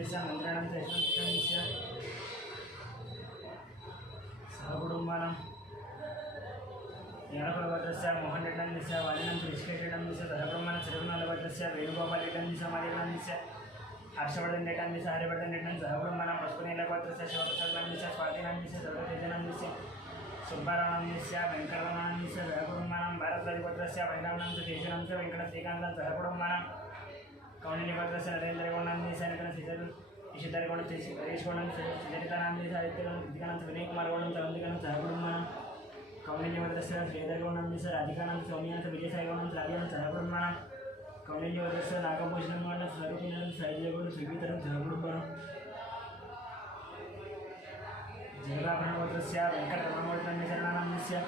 दिशा मंत्राणांचं यशवंत दिशा सहकुटुंबानां ज्ञानप्रभद्रस्य मोहन रेड्डन दिशा वालिनं ऋषिकेश दिशा सहकुटुंबानां श्रीगुणालभद्रस्य वेणुगोपाल रेड्डन दिशा मालिकन दिशा हर्षवर्धन रेड्डन दिशा हरिवर्धन रेड्डन सहकुटुंबानां पशुपतिलभद्रस्य शिवप्रसाद दिशा स्वातिनं दिशा सर्वतेजनं दिशा सुब्बारावणं दिशा वेंकटरमणं दिशा सहकुटुंबानां भारतराजपत्रस्य वैरावणं देशनं च वेंकटश्रीकान्तं सहकुटुंबानां कौंडिन्यपत्रस्य नरेंद्रगौणं दिशा नितन इशिधरगौणं हरीशगौणं सुचरितानां दिशा आदित्यगौणं कृतिकानं विनयकुमारगौणं चरंदिकानं सहकुटुंबानां कौंडिन्यपत्रस्य श्रीधरगौणं दिशा राधिकानं सौम्यानं विजयसाईगौणं राधिकानं सहकुटुंबानां कौंडिन्यपत्रस्य नागभूषणं गौणं स्वरूपिणं शैल्यगौणं सुगीतरं सहकुटुंबानां जगदाभरणपत्रस्य वेंकटरमणगौणं शरणानां दिशा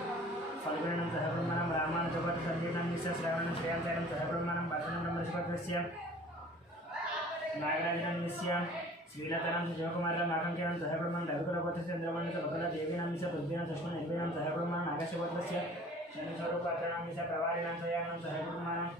फल्गुणं सहकुटुंबानां रामानुजपत्र संजीवनं दिशा श्रावणं श्रेयांसैनं सहकुटुंबानां भाषणं ब्रह्मर्षिपत्रस्य नागराजनं दिशा श्रीलतानां शिवकुमारं नागंकेनं सहकुटुंबानां रघुकुलपत्रस्य चंद्रमणिचं भगवता देवीनां दिशा पृथ्वीनां लक्ष्मण निर्भयानां सहकुटुंबानां नागस्यपत्रस्य शनिस्वरूपात्राणां दिशा प्रवारिणां सयानां सहकुटुंबानां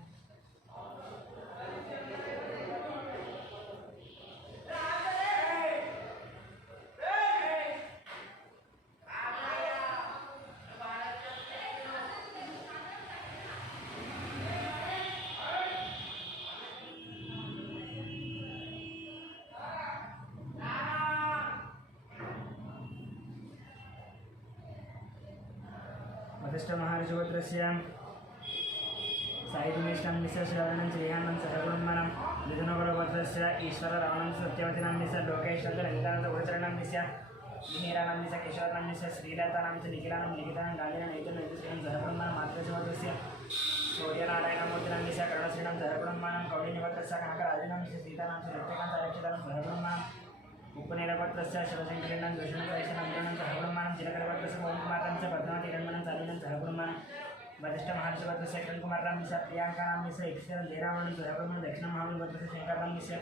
वसिष्ठ महर्षिपत्रस्य साहिदिनेशनं दिशा श्रवणं श्रेयानं सहकुटुंबानां मिथुनकुलपत्रस्य ईश्वर रावणं सत्यवतीनां दिशा लोकेश्वरनितानं गुरुचरणं दिशा मिहिरानां दिशा केशवरानां दिशा श्रीलतानां च निखिलानां लिखितानां गालिनां नैतुनं सहकुटुंबानां मातृशपत्रस्य सूर्यनारायणमूर्तिनां दिशा करुणश्रीणां सहकुटुंबानां कौंडिन्यपत्रस्य कनकराजिनां सीतानां च रक्षकां रक्षितानां सहकुटुंबानां उपनीलपत्रस्य शिवशंकरीणां दुष्णप्रवेशनं सहकुटुंबानां चिरकरपत्रस्य मोहनकुमारां च पद्मावती हिरण्मनं चालिनं सहकुटुंबानां वसिष्ठ महर्षिपत्रस्य किरणकुमारां दिशा प्रियांकानां दिशा इक्षर जयरामनं सहकुटुंबानां दक्षिणमहाविपत्रस्य शंकरां दिशा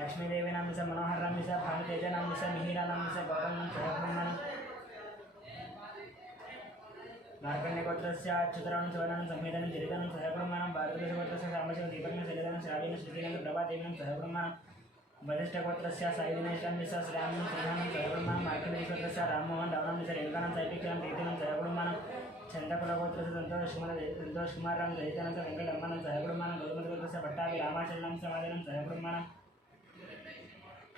लक्ष्मीदेवीनां दिशा मनोहरां दिशा भानुतेजानां दिशा मिहिरानां दिशा गौतमं सहकुटुंबानां मार्कण्डेयपत्रस्य अच्युतरावणं सुवर्णं संवेदनं चरितानं सहकुटुंबानां भारतदेशपत्रस्य सामशिव दीपकं शैलजानं श्राव्यं श्रीकेन्द्र प्रभादेवीनं सहकुटुंबानां वसिष्ठगोत्रस्य साईदिनेशनं दिशा श्रीरामं श्रीरामं सहकुटुंबानां मार्कण्डेयपत्रस्य राममोहन रावणं दिशा रेणुकानां साहित्यं प्रीतिनं सहकुटुंबानां चंद्रकुलगोत्रस्य संतोषकुमारं जयितानं वेंकटरमणं सहकुटुंबानां गौतमगोत्रस्य भट्टाभि रामाचरणं समाधानं सहकुटुंबानां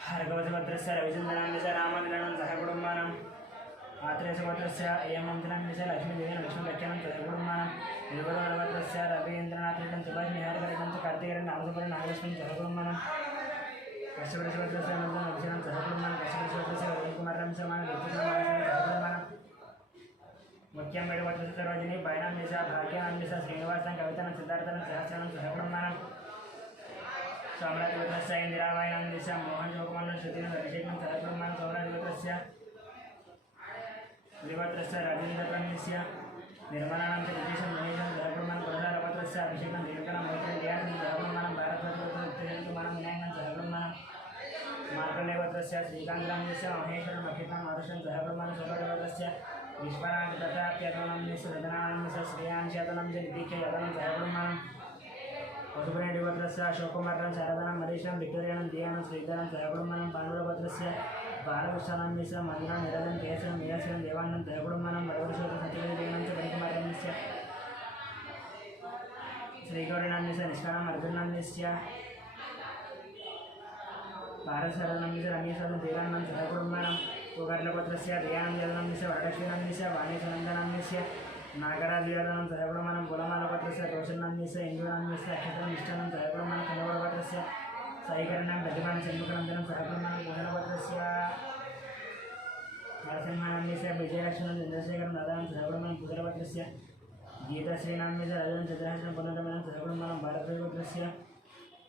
भार्गवपत्रस्य रविचन्द्रनं दिशा रामनिलनं सहकुटुंबानां आत्रेयपत्रस्य एमंत्रिनं दिशा लक्ष्मीदेवी लक्ष्मीलक्ष्मणं सहकुटुंबानां निर्भरपत्रस्य रवीन्द्रनाथं सुभाष निहारकरं कार्तिकेयं नामसुपरं नागलक्ष्मणं सहकुटुंबानां कश्यपत्रस्य अक्षरं सहकुटुंबानां कश्यपत्रस्य रविकुमारं समानं सहकुटुंबानां मुख्यमेडपत्रस्य सर्वजनी बैनां दिशा भाग्यानां दिशा श्रीनिवासं कवितानं सिद्धार्थनं सहस्रनं सहकुटुंबानां सम्राटपत्रस्य इंदिराबाईनां दिशा मोहन जोगमानं श्रुतिनं अभिषेकं सहकुटुंबानां सम्राटपत्रस्य श्रीपत्रस्य राजेन्द्रनं दिशा निर्मलानां च विदेशं महेशं सहकुटुंबानां प्रसारपत्रस्य अभिषेकं दीर्घनं मैत्रेयं ज्ञानं सहकुटुंबानां भारतपत्रस्य विनायकं सहकुटुंबानां मार्कण्डेयपत्रस्य श्रीकान्तं दिशा महेश्वरं अखिलं मारुषं सहकुटुंबानां सम्राटपत्रस्य विश्वनाथ तथा प्यतनं दिशा सदनानां दिशा श्रेयांशतनं च नितीक्ष यतनं सहकुटुंबानां पशुपतिपत्रस्य अशोककुमारं शारदानं मरीशं विक्टोरियानं दियानं श्रीधरं सहकुटुंबानां पाण्डुरपत्रस्य बालकृष्णानं दिशा मधुरं निरजं केशरं मीनाक्षरं देवानन्दं सहकुटुंबानां वरवरशोधं सत्यवतीदेवीनं च वेणुकुमारं दिशा श्रीगौरीनं दिशा निष्कानं अर्जुनं दिशा पारशरनं दिशा रमेशं देवानन्दं सहकुटुंबानां गोकर्णपत्रस्य दयानन्दं दिशा वरलक्ष्मीनं दिशा वाणीसनन्दनं दिशा नागराजनं सहकुटुंबानां कुलमालपत्रस्य रोशनं दिशा इन्दुरां दिशा अक्षत्रं निष्ठानं सहकुटुंबानां खण्डवरपत्रस्य साईकरणं प्रतिमानं चन्द्रकनन्दनं सहकुटुंबानां मोहनपत्रस्य नरसिंहानं दिशा विजयलक्ष्मणं चन्द्रशेखरं राधानं सहकुटुंबानां कुशलपत्रस्य गीताश्रीनां दिशा राजनं चन्द्रहासनं पुनर्रमणं सहकुटुंबानां भारतपत्रस्य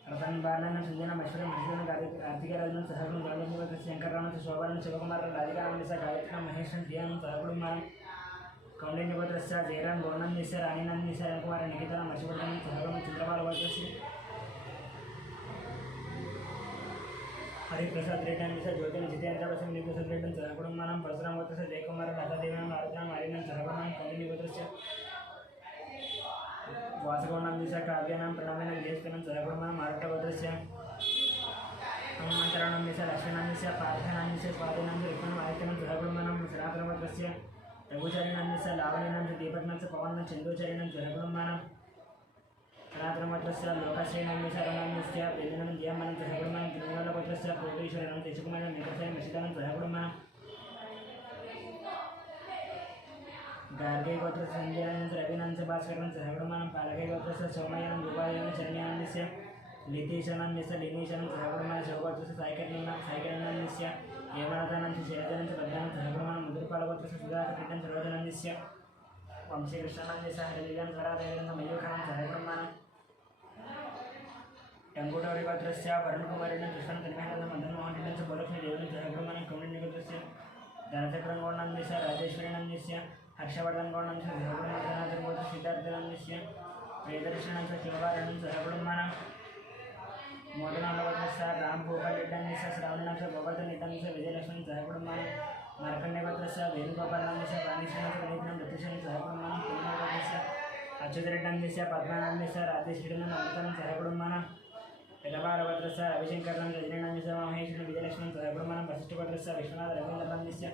रतन बालन संजना महेश्वरं महेश्वरं कार्तिकेयराजनं सहकुटुंबानां शंकररावणं शोभानं शिवकुमारं राधिकानां दिशा गायत्रीं महेशं धियानं सहकुटुंबानां कौंडिन्यपत्रस्य जयराम गौणं दिशा राणीनं दिशा रविकुमारं निकितानं हर्षवर्धनं सहकुटुंबानां चंद्रबालपत्रस्य हरिप्रसाद रेड्डन दिशा ज्योतिनं जितेन्द्र प्रसन्न निप्रसाद रेड्डन सहकुटुंबानां परशुराम पत्रस्य जयकुमारं राधादेवीनं आराधनां मारिनं सहकुटुंबानां कौंडिन्यपत्रस्य वासगौणं दिशा काव्यानां प्रणवेन विजयस्करं सहकुटुंबानां मारुतपत्रस्य हनुमन्तरणस्य लक्ष्मणस्य पार्थनस्य स्वादिनस्य विष्णु वायुनस्य सहकुटुम्बनं सनातनवत्रस्य रघुचरणस्य लावण्यस्य दीपकनस्य पवनस्य चन्दुचरणस्य सहकुटुम्बनं सनातनवत्रस्य लोकश्रेणस्य रणस्य वेदनं जयमनं सहकुटुम्बनं त्रिवेणवत्रस्य कोटीश्वरनं तेजकुमारं निकषं मशिदानं सहकुटुम्बनं गार्गे गोत्रस्य संजयनं रविनंस्य भास्करं सहकुटुम्बनं पालके गोत्रस्य सौमयनं दुर्वायनं शरण्यस्य लितीशनस्य लिनीशनं सहकुटुम्बनं शौगोत्रस्य सायकर्णस्य हेमनाथनस्य शैलजनस्य पद्मनं सहकुटुम्बनं मधुरपालगोत्रस्य सुधाकर्णं सरोजनस्य वंशीकृष्णनस्य हरिलीलं सरादेवनं मयूखनं सहकुटुम्बनं टङ्गुटौरिगोत्रस्य वरुणकुमारेण कृष्णं तन्मयनं मदनमोहनस्य बोलक्ष्मीदेवनं सहकुटुम्बनं कौण्डिन्यगोत्रस्य धनचक्रगौण्डस्य राजेश्वरीनन्दस्य हर्षवर्धनगौण्डस्य सहकुटुम्बनं सिद्धार्थनन्दस्य वेदर्शनस्य शिववारणं सहकुटुम्बनं मोदनगोत्रस्य रामभूपालस्य श्रावणस्य गोवर्धनस्य विजयलक्ष्मण सहकुटुम्बनं मार्कण्डगोत्रस्य वेणुगोपालस्य प्राणेश्वरस्य गणेशनं दत्तशनं सहकुटुम्बनं पूर्णगोत्रस्य अच्युतरेड्डस्य पद्मनाभस्य राजेश्वरीनं अमृतनं सहकुटुम्बनं यजमानगोत्रस्य रविशङ्करनं रजनीनन्दस्य महेश्वरं विजयलक्ष्मण सहकुटुम्बनं वसिष्ठगोत्रस्य विश्वनाथ रवीन्द्रनन्दस्य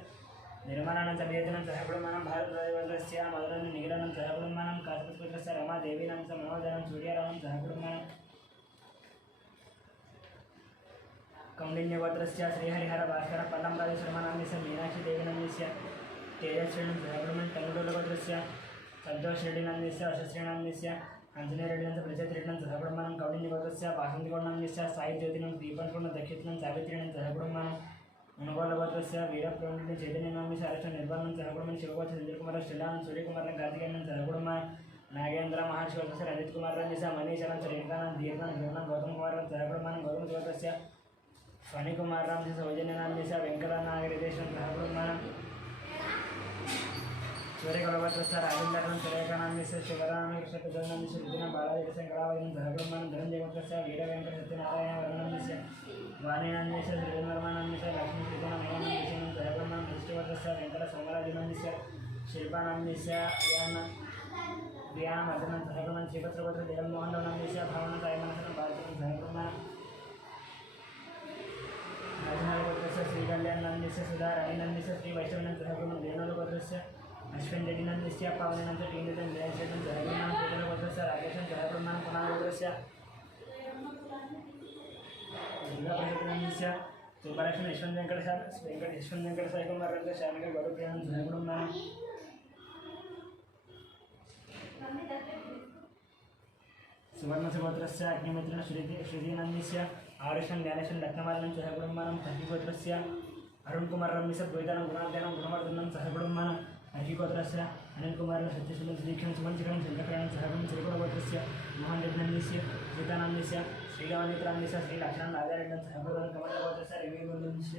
निर्मलानंद वेदनं सहकुटुम्बनं भारतगोत्रस्य मधुरनं निगिरनं सहकुटुम्बनं काश्मीरगोत्रस्य रमादेवीनं मनोजनं सूर्यरामं सहकुटुम्बनं कौण्डिन्यगोत्रस्य श्रीहरिहर भास्कर पल्लंराजेश्वरमनस्य मीनाक्षी देवीनन्दस्य तेजश्रेणं सहकुटुम्बनं टङ्गुटूलगोत्रस्य संतोषरेड्डिनन्दस्य अशश्रेणन्दस्य आञ्जनेयरेड्डिनन्दस्य प्रजयरेड्डिनं सहकुटुम्बनं कौण्डिन्यगोत्रस्य वासन्तिगौण्डस्य साई ज्योतिनं दीपन्पूर्ण दक्षिणं सावित्रीनं सहकुटुम्बनं मुनगोलगोत्रस्य वीरप्रवण्डिनं चैतन्यनन्दस्य अरक्षण निर्वाणं सहकुटुम्बनं शिवगोत्र संजयकुमार श्रीलानं सूर्यकुमारं कार्तिकेयनं सहकुटुम्बनं नागेन्द्र महर्षिगोत्रस्य रजतकुमारस्य मनीषनं श्रीकानं दीर्घनं ध्रुवनं गौतमकुमारं सहकुटुम्बनं गौतमगोत्रस्य फणिकुमारं सौजन्यनन्दस्य वेङ्कटनागरिदेशं सहकुटुम्बनं सूर्यकुलगोत्रस्य राजेन्द्रनं सुरेखानन्दस्य शिवरामकृष्णप्रजनन्दस्य रुद्रनं बालादेशं कलावतीं सहकुटुम्बनं धनञ्जयगोत्रस्य वीरवेङ्कटसत्यनारायणवर्णनन्दस्य वाणीनन्दस्य श्रीधर्मानन्दस्य लक्ष्मीकृष्णमयनन्दस्य सहकुटुम्बनं वसिष्ठगोत्रस्य वेङ्कटसोमराजनन्दस्य शिल्पानन्दस्य प्रियामर्दनं सहकुटुम्बनं श्रीपत्रगोत्र जगन्मोहननन्दस्य भावनसायमनसनं भारतीयं सहकुटुम्बनं राजनागोत्रस्य श्रीकल्याणनन्दस्य सुधा रविनन्दस्य श्रीवैष्णवनं सहकुटुम्बनं वेणुगोत्रस्य अश्विन रेड्डिनन्दस्य पावननन्दस्य टीनितं जयशेषं सहकुटुम्बनं कुटुलगोत्रस्य राकेशं सहकुटुम्बनं पुनागोत्रस्य दुर्गाप्रसादनन्दस्य सुब्बलक्ष्मी यशवन्तवेङ्कटसायकुमारस्य शालिका गौरप्रियानं सहकुटुम्बनं सुवर्णसुगोत्रस्य अग्निमित्रेण श्रीदीनन्दस्य आरुषं ज्ञानेशं लग्नमालनं सहकुटुम्बनं हरिगोत्रस्य अरुणकुमारस्य द्वैतानं गुणाध्यानं गुणवर्धनं सहकुटुम्बनं हरिगोत्रस्य अनिलकुमारं सत्यशीलं सुदीक्षं सुमनशिखरं शङ्करकरणं सहकुटुम्बं श्रीकुलगोत्रस्य मोहनरेड्डिनन्दस्य सीतानन्दस्य श्रीरामनेत्रानन्दस्य श्रीलक्ष्मणं राजारेड्डं सहकुटुम्बं कमलगोत्रस्य रविनन्दस्य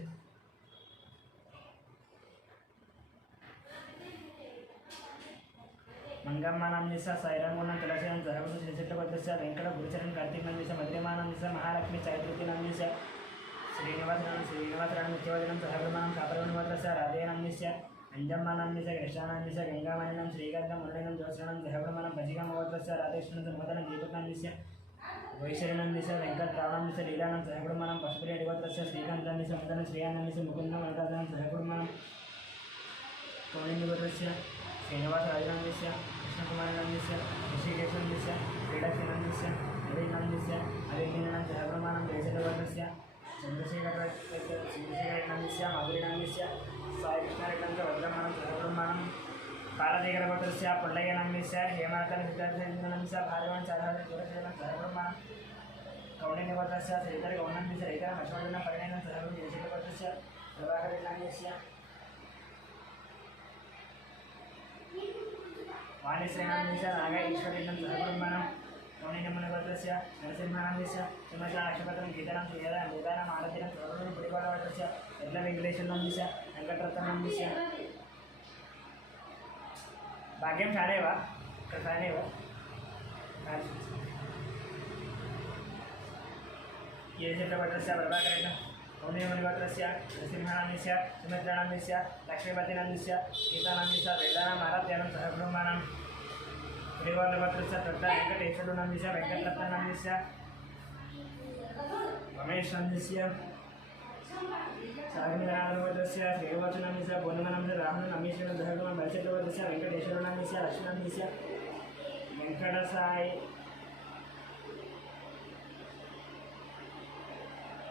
मंगम्मानन्दस्य साईरामगुणं तुलसीनं सहकुटुम्बं श्रीशैलगोत्रस्य वेङ्कटगुरुचरणं कार्तिकनन्दस्य मधुरिमानन्दस्य महालक्ष्मी चैत्रतीनन्दस्य श्रीनिवासराणं नित्यवदनं सहकुटुम्बं कापरवनगोत्रस्य राधेनन्दस्य अंजम्मानन्दस्य कृष्णानन्दस्य गंगामणिनं श्रीगन्धं मुरळीनं जोत्सनं सहकुटुम्बं भजिकामगोत्रस्य राधेकृष्णनं मोदनं दीपकनन्दस्य वैशरीनन्दस्य वेङ्कटरावणन्दस्य लीलानं सहकुटुम्बं पशुपतिरेड्डिगोत्रस्य श्रीकान्तनन्दस्य मुदनं श्रीयानन्दस्य मुकुन्दं मल्लिकार्जुनं सहकुटुम्बं कौण्डिन्यगोत्रस्य श्रीनिवासराजनन्दस्य कृष्णकुमारनन्दस्य ऋषिकेशनन्दस्य क्रीडाक्षनन्दस्य हरिनन्दस्य हरिलीनं सहकुटुम्बं जयशेलगोत्रस्य चन्द्रशेखरनन्दस्य मधुरीनन्दस्य साईकृष्णरेड्डं वज्रमानं सहकुटुम्बं कालदेगरगोत्रस्य पुल्लयनन्दस्य हेमनाथन सिद्धार्थनन्दस्य भार्गवं चारहरं सहकुटुम्बं कौण्डिन्यगोत्रस्य श्रीधरगौण्डस्य रैतनं हर्षवर्धनं परिणयनं सहकुटुम्बं जयशेलगोत्रस्य प्रभाकरेड्डस्य वाणीश्रेणन्दस्य नाग ईश्वरेड्डं सहकुटुम्बं कौण्डिन्यमुनिगोत्रस्य नरसिंहानन्दस्य सिंहशानक्षपत्रं गीतानां वेदानाम् आराध्यनं सहकुटुम्बं पुलिगोत्रस्य यज्ञवेङ्कटेश्वरनन्दस्य वेङ्कटरत्ननन्दस्य भाग्यं शाले वा कृताने वा येशेलगोत्रस्य प्रभाकरेड्डं कौण्डिन्यमुनिगोत्रस्य नरसिंहानन्दस्य सुमित्रानन्दस्य लक्ष्मीपतिनन्दस्य गीतानन्दस्य वेदानाम् आराध्यनं सहकुटुम्बं पुलिगोत्रस्य तत्र वेङ्कटेश्वरनन्दस्य वेङ्कटरत्ननन्दस्य रमेशनन्दस्य सागरगोत्रस्य श्रीनिवासनमस्य पूर्णमनमस्य राहुलनमीश्वरं दहगमन बलचक्रवर्तस्य वेंकटेश्वरनमस्य लक्ष्मणमस्य वेंकटसाई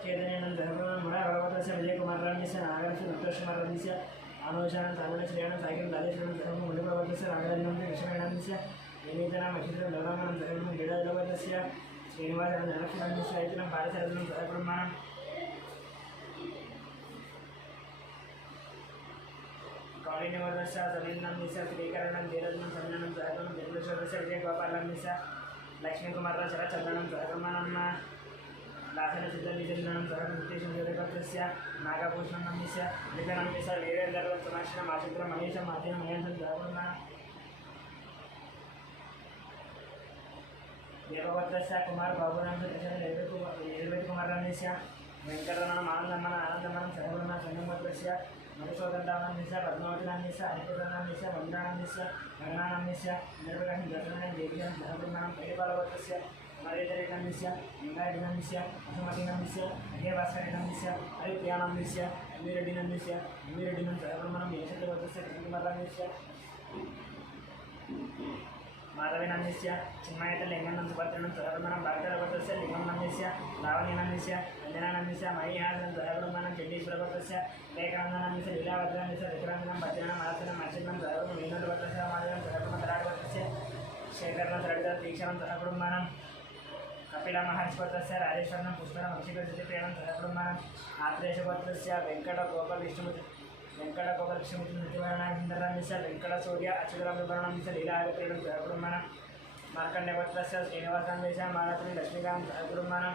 चैतन्यानंद दहगमन मुरागवतस्य विजयकुमारनमस्य नागरस्य नटराजकुमारनमस्य आनोषानं सागरन श्रेयानं सागरन लालेश्वरं दहगमन मुनिभवतस्य राघवेन्द्रनमस्य कृष्णवेणनमस्य विनीतनाम नक्षत्रं दहगमन दहगमन गिरिराजवतस्य श्रीनिवासनमस्य लक्ष्मणमस्य ऐतनं पारसरनं दहगमन कालिनिवर्धस्य सलीलनमस्य श्रीकरणं धीरजनं समीनं सहगमनं जगदीश्वरस्य विजयगोपालनमस्य लक्ष्मीकुमारस्य चन्दनं सहगमनं लासनसिद्धनिजनं सहगमनित्येशं जगदीश्वरस्य नागभूषणनमस्य निधनमस्य वीरेन्द्रं समाश्रम आशित्रं महेशं माध्यं महेन्द्रं सहगमनं देवभद्रस्य कुमार बाबुरामस्य निर्वेदकुमारनमस्य वेंकटरमणं आनन्दमनं सहगमनं संगमभद्रस्य मधुसूदनस्य पद्मावतीनमस्य हरिपुरनमस्य वन्द्रानमस्य गणनानमस्य निर्वहणं दर्शनं देव्यां सहगमनं परिपालवतस्य मरेदरेनमस्य लिंगायनमस्य असमतिनमस्य अजयभास्करनमस्य हरिप्रियानमस्य अमीरडिनमस्य अमीरडिनं सहगमनं यशत्रवतस्य कृष्णकुमारनमस्य माधवेनमस्य चिन्मयतलिंगनं सुभद्रनं सहगमनं भारतरवतस्य लिंगमनमस्य लावण्यनमस्य अंजनानमस्य महीहासनं सहगमनं चण्डीश्वरवतस्य लेखनन्दनमस्य लीलाभद्रनमस्य विक्रान्तनं भद्रनं मासनं मर्चनं सहगमनं वीणुरवतस्य माधवनं सहगमनं तराडवतस्य शेखरनं तरणं तीक्षणं सहगमनं कपिलमहर्षिवतस्य राजेश्वरनं पुष्करं वंशीकृतप्रियं सहगमनं आत्रेयवतस्य वेंकटगोपालकृष्णमूर्तिवर्णस्य वेंकटसूर्य अच्युतरामस्य लीलाहरिप्रियं सहगमनं मार्कण्डेयवतस्य श्रीनिवासनमस्य मालती लक्ष्मीकान्त सहगमनं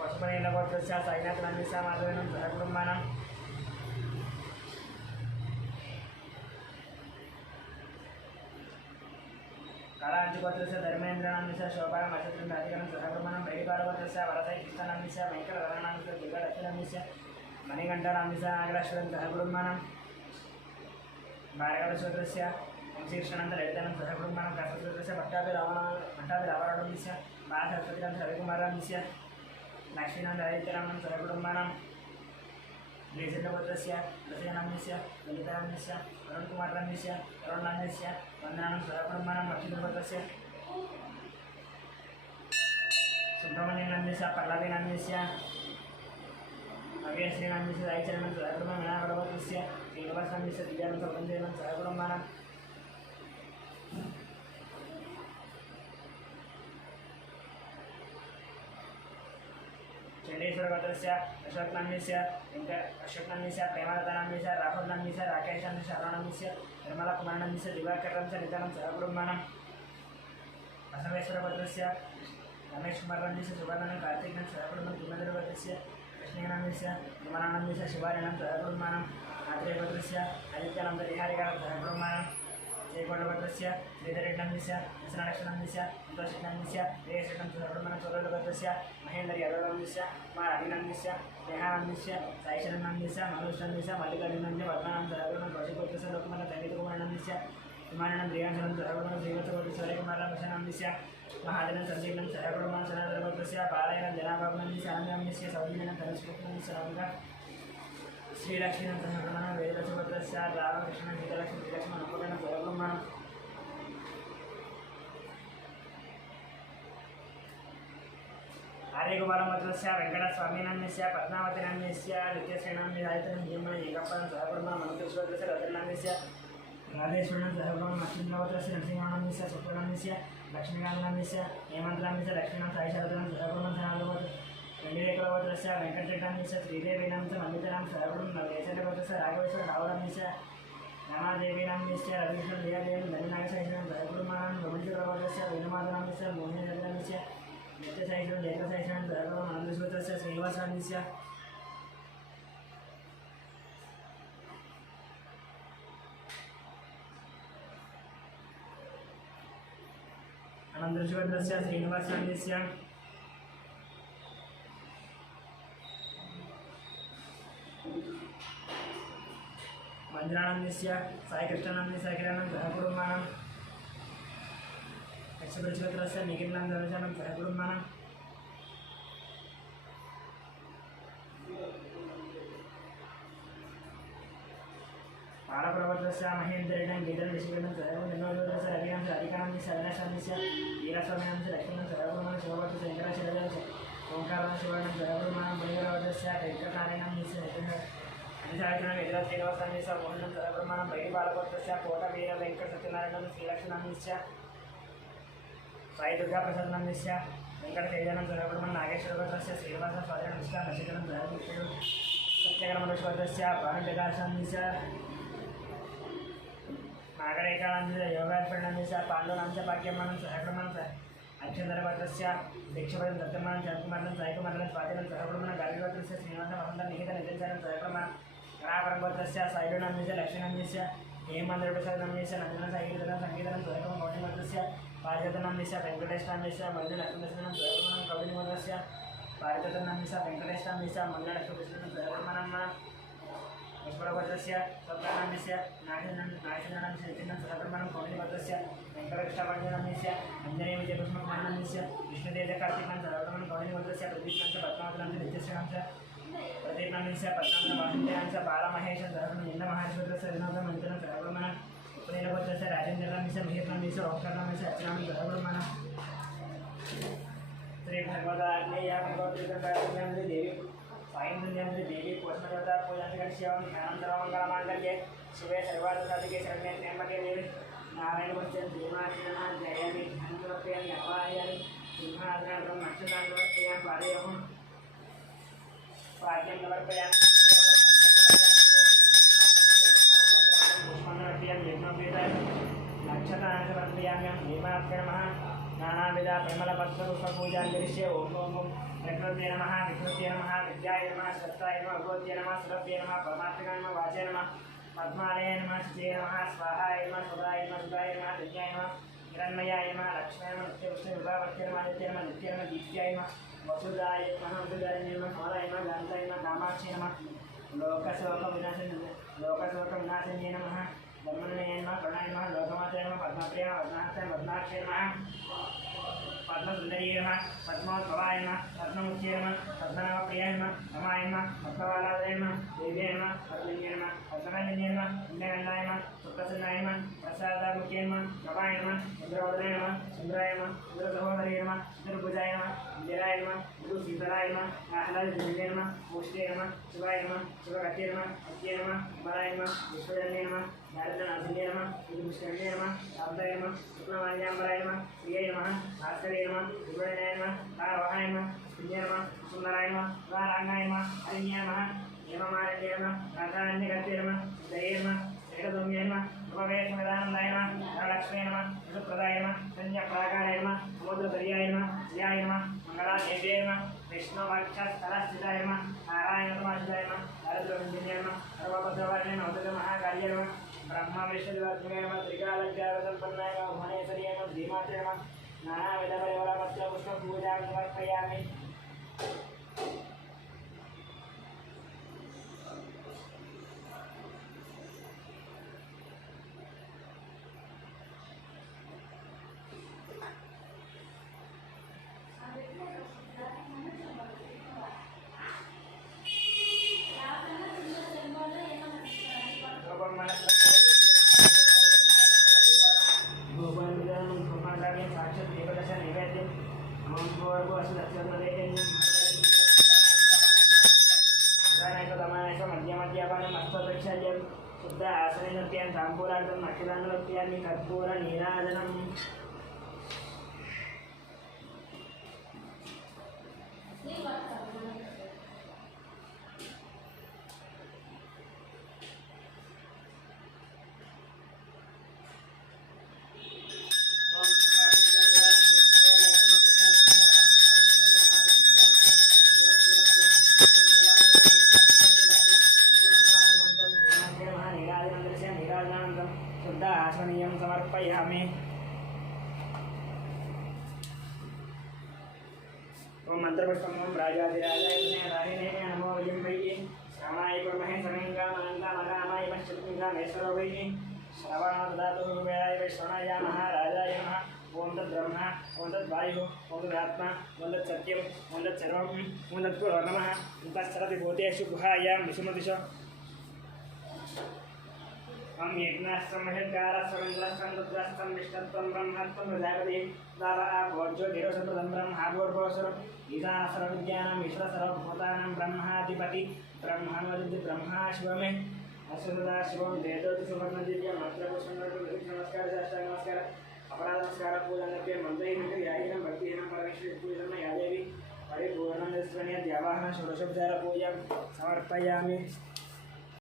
पशुपतिनगोत्रस्य साईनाथनमस्य माधवेनं सहगमनं कालांचुगोत्रस्य धर्मेन्द्रनमस्य शोभानमस्य नादिकनं सहगमनं वैपार्वतस्य वरदय कृष्णनमस्य वेंकटरमणनमस्य दुर्गालक्ष्मीनमस्य मणिकण्ठनमस्य नागराश्वरं सहगमनं भार्गवसूत्रस्य वंशीकृष्णानन्दललितानं सहगमनं कर्तसूत्रस्य भट्टाभिरावणमस्य बालसरस्वतीनं रविकुमारनमस्य लक्ष्मीनन्दललितरामं सहगमनं द्विजगोत्रस्य दशजनमस्य ललितानमस्य अरुणकुमारनमस्य अरुणनमस्य वन्दनानं सहगमनं लक्ष्मीगोत्रस्य सुब्रह्मण्यनमस्य पल्लवीनमस्य अव्यश्रीनमस्य साईचरणं सहगमनं विनायकगोत्रस्य श्रीनिवासनमस्य दिव्यानं सौगन्धेनं सहगमनं चण्डीश्वरगोत्रस्य अशोकनमस्य अशोकनमस्य प्रेमानन्दनमस्य राहुलनमस्य राकेशनमस्य अरुणनमस्य निर्मलाकुमारनमस्य दिवाकरनमस्य निधनं सहगमनं बसवेश्वरगोत्रस्य रमेशकुमारनमस्य सुवर्णनं कार्तिकनं सहगमनं तिम्मन्दरगोत्रस्य कृष्णनमस्य विमलानमस्य शिवारिणं सहगमनं आत्रेयगोत्रस्य आदित्यनन्दरिहारिकरं सहगमनं जयगौडगोत्रस्य श्रीधरेड्नमस्य कृष्णलक्ष्मणनमस्य संतोषनमस्य देशनं सहगमनं चोरगोत्रस्य महेन्द्र यादवनमस्य कुमार अभिनन्दस्य स्नेहानन्दस्य साईशरणनमस्य मनुष्यनमस्य मल्लिकार्जुननमस्य पद्मनाभं सहगमनं कौशिकगोत्रस्य लोकमल्ल संगीतकुमारनमस्य कुमारनं प्रियांशनं सहगमनं श्रीवत्सगोत्रस्य सूर्यकुमारनमस्य महाजनं संजीवनं सहगमनं सनातनगोत्रस्य पालयनं जनाबाबुनमस्य आनन्दनमस्य सौजन्यनं धनुष्पुत्रनमस्य रामगा श्रीलक्ष्मीनं सहगमनं वेदरसगोत्रस्य रामकृष्णन सीतालक्ष्मी श्रीलक्ष्मण अनुपगणं सहगमनं आर्यगोपालगोत्रस्य वेंकटस्वामिनमस्य पद्मावतीनमस्य नित्यसेनमस्य आयतनं नियमनं एकप्पनं सहगमनं मनुकृष्णगोत्रस्य रत्ननमस्य राधेश्वरनं सहगमनं अश्विनगोत्रस्य नरसिंहनमस्य सुप्रणमस्य लक्ष्मीकान्तनमस्य हेमन्तनमस्य लक्ष्मीनं साईशारदनं सहगमनं सनातनगोत्र वेंकटेश्वरगोत्रस्य वेंकटरेड्डनमस्य श्रीदेवीनमस्य मल्लिकानां सहगमनं नवेशनगोत्रस्य राघवेश्वर रावणमस्य रमादेवीनमस्य रविकृष्ण देवदेवं धनुनागसाईशनं सहगमनं गोविन्दगोत्रस्य वेणुमाधवनमस्य मोहिनीरत्नमस्य नित्यसाईशनं जयकसाईशनं सहगमनं आनन्दसूत्रस्य श्रीनिवासनमस्य अनन्तसूत्रस्य श्रीनिवासनमस्य मंदिरानंदस्य साईकृष्णानन्दस्य अखिलानं सहकुटुम्बानां यक्षवृक्षगोत्रस्य निखिलानं सहकुटुम्बानां बालप्रवर्तस्य महेन्द्रेण गीतं ऋषिगणं सर्वनिर्णोदस्य रविनां अधिकां शरणशान्तिस्य वीरस्वामिनां लक्ष्मणं सर्वगुणं शिववर्तस्य शङ्कराचार्यस्य ओंकारां शिवानं सर्वगुणं मुनिवरवदस्य वेङ्कटनारायणं निश्चयः अधिशाखिनं वेदश्रीनिवासान्निस्य मोहनं सर्वब्रह्मणं बैरिबालवर्तस्य कोटवीर वेङ्कट सत्यनारायणं श्रीलक्ष्मणं निश्चय साई दुर्गाप्रसादनं निश्चय वेङ्कटतेजनं सर्वब्रह्मं नागेश्वरवर्तस्य श्रीनिवास स्वाधीनं निष्ठा नचिकनं सर्वविष्णु सत्यकर्मवर्तस्य प्राणप्रकाशं निश्चय नागरेखानां योगार्पणं पाण्डवानां पाक्यमानं सहक्रमणं अक्षरवर्तस्य दीक्षपदं दत्तमानं चन्द्रकुमारं सायकुमारं स्वाधीनं सहकुर्मणं गार्गवर्तस्य श्रीनिवासमहन्तं निहितनिर्जनं सहक्रमणं गणापरवर्तस्य सायुणान्यस्य लक्ष्मीनान्यस्य हेमन्द्रप्रसादनान्यस्य नन्दनसागीतनं सङ्गीतं सहकं कौटिवर्तस्य पारिजातनान्यस्य वेङ्कटेशान्यस्य मल्लिलक्ष्मीदर्शनं सहकुर्मणं कौटिवर्तस्य पारिजातनान्यस्य वेङ्कटेशान्यस्य मल्लिलक्ष्मीदर्शनं सहकुर्मणं पुष्पवर्तस्य सप्तानान्यस्य नाशनान्यस्य नितिनं सहकुर्मणं कौटिवर्तस्य वेङ्कटकृष्णवर्धनान्यस्य अञ्जनेय विजयपुष्पकुमारान्यस्य विष्णुदेवकार्तिकं सहकुर्मणं कौटिवर्तस्य प्रदीप्नांच पद्मावतानांच नित्यश्रीनांच प्रदीप्नांच पद्मावतानांच बालमहेश सहकुर्मणं निन्दमहाश्वरस्य विनोदमन्त्रं सहकुर्मणं उपनीलवर्तस्य राजेन्द्रनान्यस्य मिहिरनान्यस्य ओंकारनान्यस्य अर्चनां सहकुर्मणं श्री भगवदाज्ञया भगवद्गीतायां देवी सायन्द्रन्यं देवी कोशमदेवता पूजां करिष्यामि अनन्तरमङ्गलमाङ्गल्ये शिवे सर्वार्थसाधिके शरण्ये त्र्यम्बके देवी नारायणवच्चं देवादिनः जयामि धन्वप्रियामि अपायामि सिंहासनं नक्षत्रान् समर्पयामि पादयोः प्राज्ञं समर्पयामि पुष्पाणि समर्पयामि यज्ञोपवीतानि नक्षत्राणि समर्पयामि देवाभ्यो नमः नानाविध परिमलपत्रपुष्पपूजां करिष्ये ॐ प्रकृते नमः विकृते नमः विद्याय नमः श्रद्धाय नमः भगवत्यै नमः सुरभ्ये नमः परमात्मने नमः वाचे नमः पद्मालय नमः शुचे नमः स्वाहाय नमः सुधाय नमः सुधाय नमः दिव्याय नमः हिरण्मयाय नमः लक्ष्म्याय नमः नित्यविष्णुविभावर्त्यै नमः नित्य नमः नित्य नमः दीप्त्याय नमः वसुदाय नमः वसुदाय नमः कालाय नमः गान्धाय नमः कामाक्षी नमः लोकशोकविनाशिन्ये नमः धर्मन्वये नमः प्रणय नमः लोकमात्रे नमः पद्मप्रियाय पद्माक्षे नमः पद्मसुन्दरी नमः पद्मोद्भवाय नमः पद्ममुख्ये नमः पद्मनाभप्रियाय नमः रमाय नमः पद्मबालाय नमः देव्याय नमः पद्मिन्ये नमः पद्मनाभिन्ये नमः पुण्यगन्धाय नमः सुप्रसन्नाय नमः प्रसादामुख्ये नमः प्रभाय नमः चन्द्रवदनाय नमः चन्द्राय नमः चन्द्रसहोदरी नमः चतुर्भुजाय नमः इंदिराय नमः गुरुशीतलाय नमः आह्लादजनन्ये नमः पुष्टे नमः शिवाय नमः शिवगते नमः अत्ये नमः बलाय नमः विश्वजन्ये नमः नारदनाथन्ये नमः विष्णुष्कन्ये नमः शाब्दाय नमः शुक्लमाल्याम्बराय नमः प्रियाय नमः भास्कराय नमः सुब्रह्मण्याय नमः तारवाहाय नमः पुण्य नमः सुन्दराय नमः वारांगाय नमः हरिण्ये नमः हेममालिन्ये नमः राधारण्यगते नमः दये नमः श्रीकदुम्ये नमः उपवेशमदानन्दाय नमः वरलक्ष्म्ये नमः ऋतुप्रदाय नमः संज्ञप्राकाराय नमः समुद्रदर्याय नमः श्रियाय नमः मङ्गलादेव्ये नमः विष्णुवक्षस्थलस्थिताय नमः नारायणसमाश्रिताय नमः हरद्रविन्दे नमः सर्वभद्रवर्णे नमः उदकमहाकार्ये नमः ब्रह्मा विष्णुदेवात्मने नमः त्रिकालज्ञानसम्पन्नाय नमः भुवनेश्वर्ये नमः धीमात्रे नमः नानाविधपरिवारपत्रपुष्पपूजां समर्पयामि शुद्ध आसने तांबूलार्थम अखिलांगलप्यामि कर्पूर नीराजनम शुद्ध आसनीयं समर्पयामि ओम मंत्रपुष्पं राजाधिराजाय नमो वयं वै श्रवणाय कुर्महे समेङ्गामनन्तामगामाय पश्चिमगामेश्वरो वै श्रवणो ददातु वेलाय वै श्रवणायामः राजाय नमः ओम तद्ब्रह्म ओम तद्वायुः ओम तदात्मा ओम तत्सत्यम् ओम तत्सर्वम् ओम तत्पुरो नमः तत्सरति भूतेषु गुहायां विषुमदिशो त्वं यज्ञस्त्वं महेद्गारस्त्वं इन्द्रस्त्वं रुद्रस्त्वं विष्णुत्वं ब्रह्मत्वं प्रजापति दावः भोज्योतिरसप्रदं ब्रह्माभूर्भुवस्वरम् ईशानसर्वविद्यानाम् ईश्वरसर्वभूतानां ब्रह्माधिपति ब्रह्मणोऽधिपति ब्रह्मा शिवमे अस्य सदा शिवं वेदोति सुवर्णदिव्यं नमस्कार साष्टांग नमस्कार अपराध नमस्कार पूजनप्य मन्त्रहीनं याहीनं भक्तिहीनं परमेश्वरी पूजनं या देवी परिपूर्णं दस्वनीय द्यावाहनं षोडशोपचार पूजां समर्पयामि।